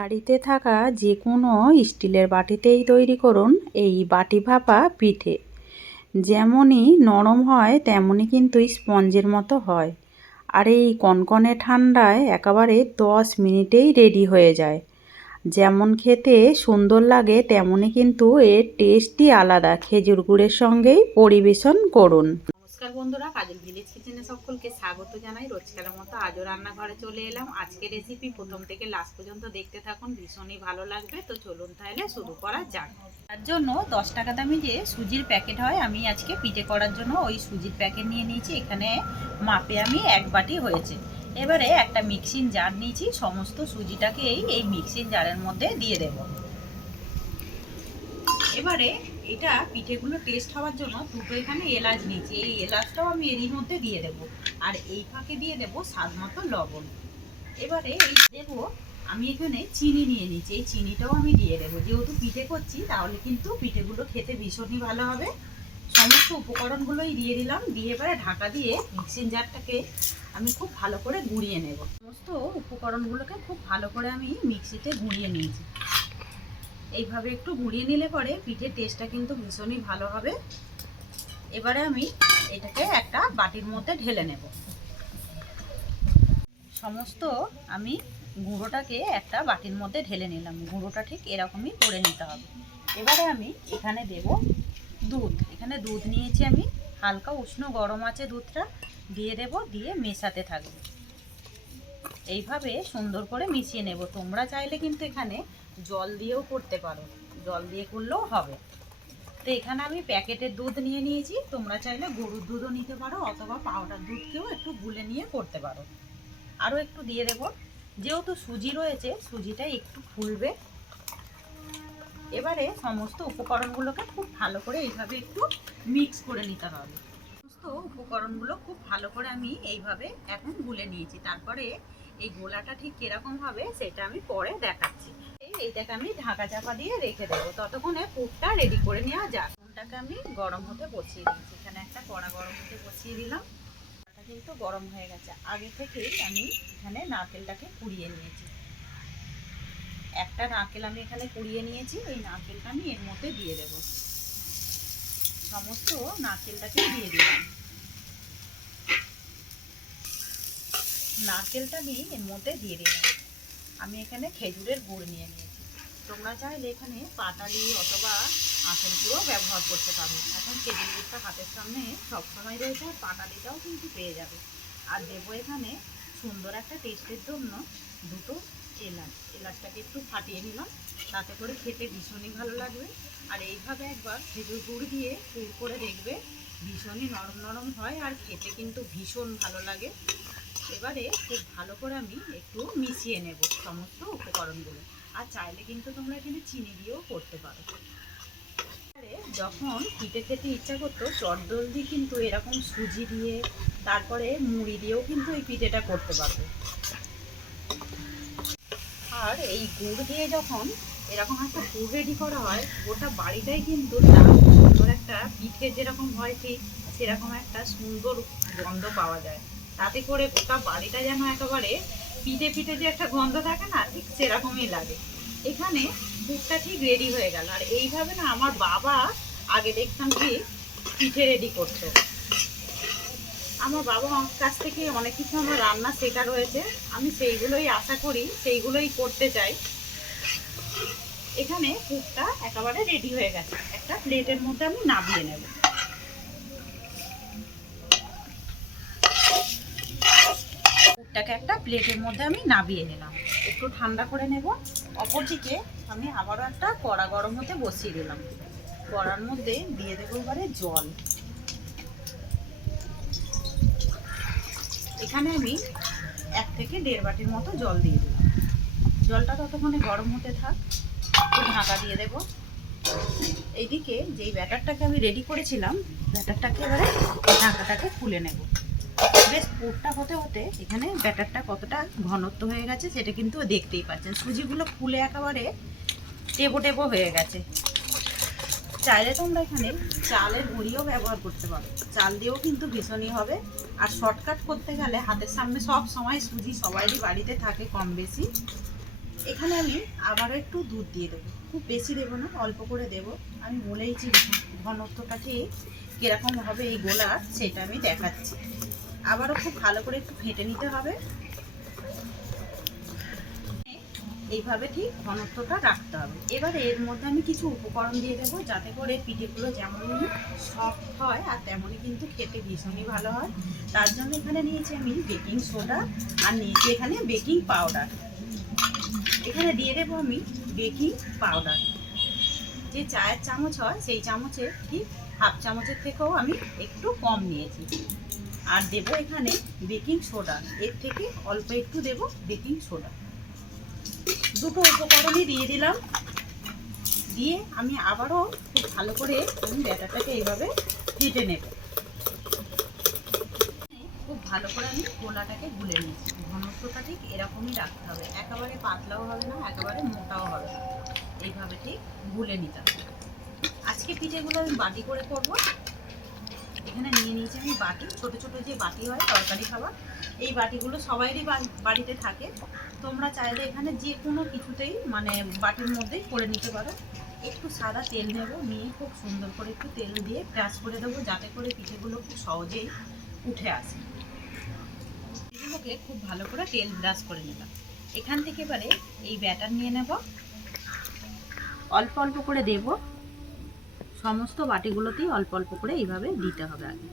বাড়িতে থাকা যে কোনো স্টিলের বাটিতেই তৈরি করুন এই বাটি ভাপা পিঠে। যেমনই নরম হয় তেমনই কিন্তু স্পঞ্জের মতো হয়। আর এই কনকনে ঠান্ডায় একেবারে 10 মিনিটেই রেডি হয়ে যায়। যেমন খেতে সুন্দর লাগে তেমনই কিন্তু এর টেস্টই আলাদা। খেজুর গুড়ের সঙ্গেই পরিবেশন করুন। নমস্কার বন্ধুরা, কাজল ভিলেজ কিচেনে সকলকে স্বাগত জানাই। রোজকারের মতো আজও রান্নাঘরে চলে এলাম। আজকে রেসিপি প্রথম থেকে লাস্ট পর্যন্ত দেখতে থাকুন, ভীষণই ভালো লাগবে। তো চলুন তাহলে শুরু করা যাক। তার জন্য 10 টাকা দামি যে সুজির প্যাকেট হয়, আমি আজকে পিঠে করার জন্য ওই সুজির প্যাকেট নিয়ে নিয়েছি। এখানে মাপে আমি 1 বাটি হয়েছে। এবারে একটা মিক্সিং জার নিয়েছি, সমস্ত সুজিটাকে এই মিক্সিং জারের মধ্যে দিয়ে দেব। এবারে এটা পিঠেগুলো টেস্ট হওয়ার জন্য দুটো এখানে এলাচ নিয়েছি, এই এলাচটাও আমি এরই মধ্যে দিয়ে দেব। আর এই ফাঁকে দিয়ে দেব স্বাদ মতো লবণ। এবারে এই দেবো আমি এখানে চিনি নিয়ে নিচ্ছি, এই চিনিটাও আমি দিয়ে দেবো। যেহেতু পিঠে করছি তাহলে কিন্তু পিঠেগুলো খেতে ভীষণই ভালো হবে। সমস্ত উপকরণগুলোই দিয়ে দিলাম, দিয়ে এবারে ঢাকা দিয়ে মিক্সিং জারটাকে আমি খুব ভালো করে গুঁড়িয়ে নেব। সমস্ত উপকরণগুলোকে খুব ভালো করে আমি মিক্সিতে গুঁড়িয়ে নিয়েছি। এইভাবে একটু গুঁড়িয়ে নিলে পরে পিঠের টেস্টটা কিন্তু ভীষণই ভালো হবে। এবারে আমি এটাকে একটা বাটির মধ্যে ঢেলে নেব। সমস্ত আমি গুঁড়োটাকে একটা বাটির মধ্যে ঢেলে নিলাম। গুঁড়োটা ঠিক এরকমই করে নিতে হবে। এবারে আমি এখানে দেব দুধ। এখানে দুধ নিয়েছি আমি, হালকা উষ্ণ গরম আছে দুধটা, দিয়ে দেব, দিয়ে মেশাতে থাকবো। এইভাবে সুন্দর করে মিশিয়ে নেব। তোমরা চাইলে কিন্তু এখানে জল দিয়েও করতে পারো, জল দিয়ে করলেও হবে। তো এখানে আমি প্যাকেটের দুধ নিয়ে নিয়েছি, তোমরা চাইলে গরুর দুধও নিতে পারো অথবা পাউডার দুধকেও একটু গুলে নিয়ে করতে পারো। আরও একটু দিয়ে দেব, যেহেতু সুজি রয়েছে সুজিটা একটু ফুলবে। এবারে সমস্ত উপকরণগুলোকে খুব ভালো করে এইভাবে একটু মিক্স করে নিতে হবে। সমস্ত উপকরণগুলো খুব ভালো করে আমি এইভাবে এখন গুলে নিয়েছি। তারপরে এই গোলাটা ঠিক কিরকম হবে সেটা আমি পরে দেখাচ্ছি। এইটাকে আমি ঢাকা চাপা দিয়ে রেখে দেবো, ততক্ষণে পুরটা রেডি করে নেওয়া যাক। পুরটাকে আমি গরম হতে বসিয়ে দিয়েছি, এখানে একটা কড়া গরম হতে বসিয়ে দিলাম। কিন্তু গরম হয়ে গেছে। আগে থেকেই আমি এখানে নারকেলটাকে কুড়িয়ে নিয়েছি। একটা নারকেল আমি এখানে কুড়িয়ে নিয়েছি, এই নারকেলটা আমি এর মধ্যে দিয়ে দেব। সমস্ত নারকেলটাকে দিয়ে দিলাম। নারকেলটা দিয়ে এর মধ্যে দিয়ে দিলাম। আমি এখানে খেজুরের গুড় নিয়ে নিয়েছি। তোমরা চাইলে এখানে পাটালি অথবা আখের গুঁড়ো ব্যবহার করতে পারো। এখন খেজুর গুড়টা হাতের সামনে সবসময় রয়েছে, আর পাটালিটাও কিন্তু পেয়ে যাবে। আর দেবো এখানে সুন্দর একটা টেস্টের জন্য দুটো এলাচ। এলাচটাকে একটু ফাটিয়ে নিলাম, তাতে করে খেতে ভীষণই ভালো লাগবে। আর এইভাবে একবার খেজুর গুড় দিয়ে পুর করে দেখবে, ভীষণই নরম নরম হয় আর খেতে কিন্তু ভীষণ ভালো লাগে। এবারে খুব ভালো করে আমি একটু মিশিয়ে নেব সমস্ত উপকরণগুলো। আর চাইলে কিন্তু তোমরা এখানে চিনি দিয়েও করতে পারো। যখন পিঠে খেতে ইচ্ছা করতো চটজলদি কিন্তু এরকম সুজি দিয়ে তারপরে মুড়ি দিয়েও কিন্তু এই পিঠেটা করতে পারবে। আর এই গুড় দিয়ে যখন এরকম একটা পুর রেডি করা হয়, গোটা বাড়িটাই কিন্তু সুন্দর একটা পিঠে যেরকম হয় ঠিক সেরকম একটা সুন্দর গন্ধ পাওয়া যায়। তাতে করে গোটা বাড়িটা যেন একেবারে পিঠে পিঠে যে একটা গন্ধ থাকে না, ঠিক সেরকমই লাগে। এখানে পুরটা ঠিক রেডি হয়ে গেল। আর এইভাবে না আমার বাবা আগে দেখতাম কি পিঠে রেডি করতো। আমার বাবা মার কাছ থেকে অনেক কিছু আমার রান্না শেখা রয়েছে, আমি সেইগুলোই আশা করি সেইগুলোই করতে চাই। এখানে পুরটা একেবারে রেডি হয়ে গেছে, একটা প্লেটের মধ্যে আমি নামিয়ে নেব। পুরটাকে একটা প্লেটের মধ্যে আমি নামিয়ে নিলাম, একটু ঠান্ডা করে নেব। অপরদিকে আমি আবারও একটা কড়া গরম হতে বসিয়ে দিলাম। কড়ার মধ্যে দিয়ে দেবো এবারে জল। এখানে আমি 1 থেকে 1.5 বাটির মতো জল দিয়ে দিলাম। জলটা ততক্ষণে গরম হতে থাক, ঢাকা দিয়ে দেব। এইদিকে যেই ব্যাটারটাকে আমি রেডি করেছিলাম, ব্যাটারটাকে এবারে ঢাকাটাকে খুলে নেব। বেশ পুরটা হতে হতে এখানে ব্যাটারটা কতটা ঘনত্ব হয়ে গেছে সেটা কিন্তু দেখতেই পাচ্ছেন। সুজিগুলো ফুলে একেবারে টেবো টেবো হয়ে গেছে। চাইলে তোমরা এখানে চালের গুঁড়িও ব্যবহার করতে পারো, চাল দিয়েও কিন্তু ভীষণই হবে। আর শর্টকাট করতে গেলে হাতের সামনে সব সময় সুজি সবারই বাড়িতে থাকে কম বেশি, এখানে আমি আবারও একটু দুধ দিয়ে দেবো, খুব বেশি দেবো না, অল্প করে দেবো। আমি বলেইছি ঘনত্বটা ঠিক কীরকম হবে এই গোলার সেটা আমি দেখাচ্ছি। আবারও খুব ভালো করে একটু ফেটে নিতে হবে, এইভাবে ঠিক ঘনত্বটা রাখতে হবে। এবার এর মধ্যে আমি কিছু উপকরণ দিয়ে দেবো যাতে করে পিঠেগুলো যেমনই সফট হয় আর তেমনই কিন্তু খেতে ভীষণই ভালো হয়। তার জন্য এখানে নিয়েছি আমি বেকিং সোডা আর নিয়েছি এখানে বেকিং পাউডার। এখানে দিয়ে দেবো আমি বেকিং পাউডার, যে চায়ের চামচ হয় সেই চামচের ঠিক হাফ চামচের থেকেও আমি একটু কম নিয়েছি। আর দেবো এখানে বেকিং সোডা, এর থেকে অল্প একটু দেবো বেকিং সোডা। দুটো উপকরণই দিয়ে দিলাম, দিয়ে আমি আবারও খুব ভালো করে আমি ব্যাটারটাকে এইভাবে ফেটে নেব। খুব ভালো করে আমি গোলাটাকে গুলে নিয়েছি। ঘনত্বটা ঠিক এরকমই রাখতে হবে, একেবারে পাতলাও হবে না, একেবারে মোটাও হবে না, এইভাবে ঠিক গুলে নিতে হবে। আজকে পিঠেগুলো আমি বাটি করে করব। এখানে নিয়ে নিয়েছি আমি বাটি, ছোট ছোট যে বাটি হয় তরকারি খাবার, এই বাটিগুলো সবাইরই বাড়িতে থাকে। তোমরা চাইলে এখানে যে কোনো কিছুতেই মানে বাটির মধ্যেই করে নিতে পারো। একটু সাদা তেল নেব, নিয়ে খুব সুন্দর করে একটু তেল দিয়ে ব্রাশ করে দেবো যাতে করে পিঠেগুলো খুব সহজেই উঠে আসে। এগুলোকে খুব ভালো করে তেল ব্রাশ করে নিলাম। এখান থেকে এবারে এই ব্যাটার নিয়ে নেব, অল্প অল্প করে দেব, সমস্ত বাটিগুলোতেই অল্প অল্প করে এইভাবে দিতে হবে। আগে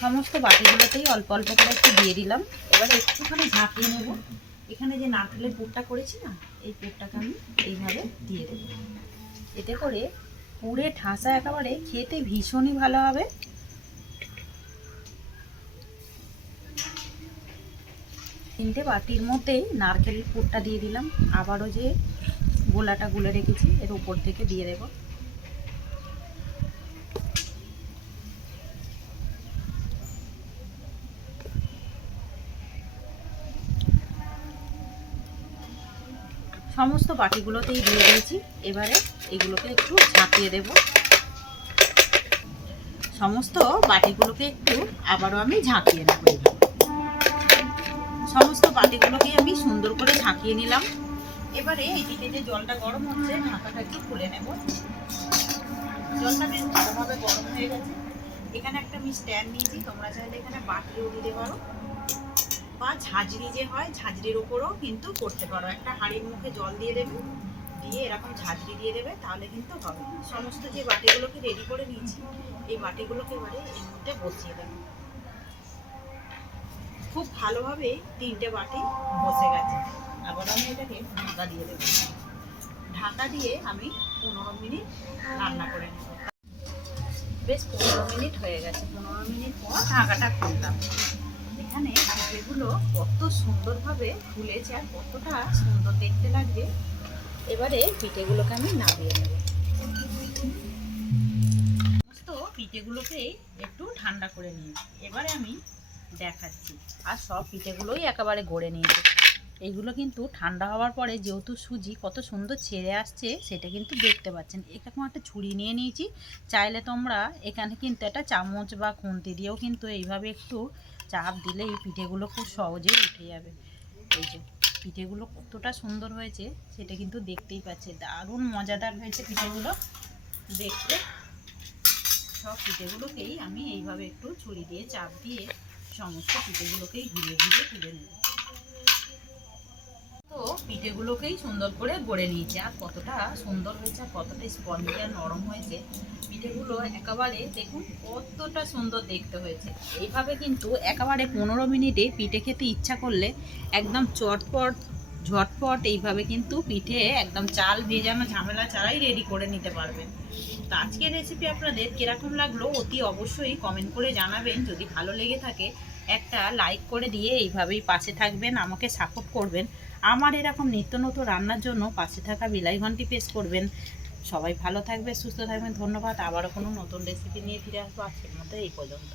সমস্ত বাটিগুলোতেই অল্প অল্প করে একটু দিয়ে দিলাম। এবারে একটুখানি ঝাঁকিয়ে নেব। এখানে যে নারকেলের পুরটা করেছি না, এই পুরটাকে আমি এইভাবে দিয়ে দেবো। এতে করে পুরে ঠাসা একেবারে খেতে ভীষণই ভালো হবে। তিনটে বাটির মধ্যেই নারকেলের পুরটা দিয়ে দিলাম। আবারও যে গোলাটা গুলে রেখেছি এর উপর থেকে দিয়ে দেবো। সমস্ত বাটিগুলোতেই দিয়ে দিয়েছি। এবারে এগুলোকে একটু ঝাঁকিয়ে দেব। সমস্ত বাটিগুলোকে একটু আবারও আমি ঝাঁকিয়ে নেব। সমস্ত বাটিগুলোকে আমি সুন্দর করে ঝাঁকিয়ে নিলাম। এবারে এদিকে যে জলটা গরম হচ্ছে, ঢাকাটা একটু খুলে নেব। জলটা বেশ ভালোভাবে গরম হয়ে গেছে। এখানে একটা আমি স্ট্যান্ড নিয়েছি, তোমরা চাইলে এখানে বাটিও দিতে পারো বা ঝাঁঝরি যে হয় ঝাঁঝরির উপরও কিন্তু করতে পারো। একটা হাঁড়ির মুখে জল দিয়ে দেবে, দিয়ে এরকম ঝাঁঝরি দিয়ে দেবে, তাহলে কিন্তু হবে। সমস্ত যে বাটিগুলোকে রেডি করে নিয়েছি, এই বাটিগুলোকে এবারে এর মধ্যে বসিয়ে দেবে। খুব ভালোভাবে তিনটে বাটি বসে গেছে। আবার আমি এটাকে ঢাকা দিয়ে দেবো। ঢাকা দিয়ে আমি 15 মিনিট রান্না করে নেব। বেশ 15 মিনিট হয়ে গেছে। 15 মিনিট পর ঢাকাটা খুললাম। এখানে পিঠেগুলো কত সুন্দরভাবে ফুলেছে আর কতটা সুন্দর দেখতে লাগবে। এবারে পিঠেগুলোকে আমি নামিয়ে নেব। সমস্ত পিঠেগুলোকেই একটু ঠান্ডা করে নিয়েছি। এবারে আমি দেখাচ্ছি। আর সব পিঠেগুলোই একেবারে গড়ে নিয়েছি। এইগুলো কিন্তু ঠান্ডা হওয়ার পরে যেহেতু সুজি কত সুন্দর ছেড়ে আসছে সেটা কিন্তু দেখতে পাচ্ছেন। এরকম একটা ছুরি নিয়ে নিয়েছি। চাইলে তোমরা এখানে কিন্তু একটা চামচ বা খুন্তি দিয়েও কিন্তু এইভাবে একটু চাপ দিলে এই পিঠেগুলো খুব সহজেই উঠে যাবে। এই যে পিঠেগুলো কতটা সুন্দর হয়েছে সেটা কিন্তু দেখতেই পাচ্ছে। দারুণ মজাদার হয়েছে পিঠেগুলো দেখতে। সব পিঠেগুলোকেই আমি এইভাবে একটু ছুরি দিয়ে চাপ দিয়ে সমস্ত পিঠেগুলোকেই ঘুরিয়ে ঘুরিয়ে তুলে নেব। তো পিঠেগুলোকেই সুন্দর করে গড়ে নিয়েছে। আর কতটা সুন্দর হয়েছে, আর কতটা স্পঞ্জি আর নরম হয়েছে পিঠেগুলো। একেবারে দেখুন কতটা সুন্দর দেখতে হয়েছে। এইভাবে কিন্তু একেবারে 15 মিনিটে পিঠে খেতে ইচ্ছা করলে একদম ঝটপট এইভাবে কিন্তু পিঠে একদম চাল ভেজানো ঝামেলা ছাড়াই রেডি করে নিতে পারবেন। তো আজকের রেসিপি আপনাদের কীরকম লাগলো অতি অবশ্যই কমেন্ট করে জানাবেন। যদি ভালো লেগে থাকে একটা লাইক করে দিয়ে এইভাবেই পাশে থাকবেন, আমাকে সাপোর্ট করবেন। আমার এরকম নিত্য নতুন রান্নার জন্য পাশে থাকা বেল আইকনটি প্রেস করবেন। সবাই ভালো থাকবে, সুস্থ থাকবেন। ধন্যবাদ। আবারও কোনো নতুন রেসিপি নিয়ে ফিরে আসবো। আজকের মতো এই পর্যন্ত।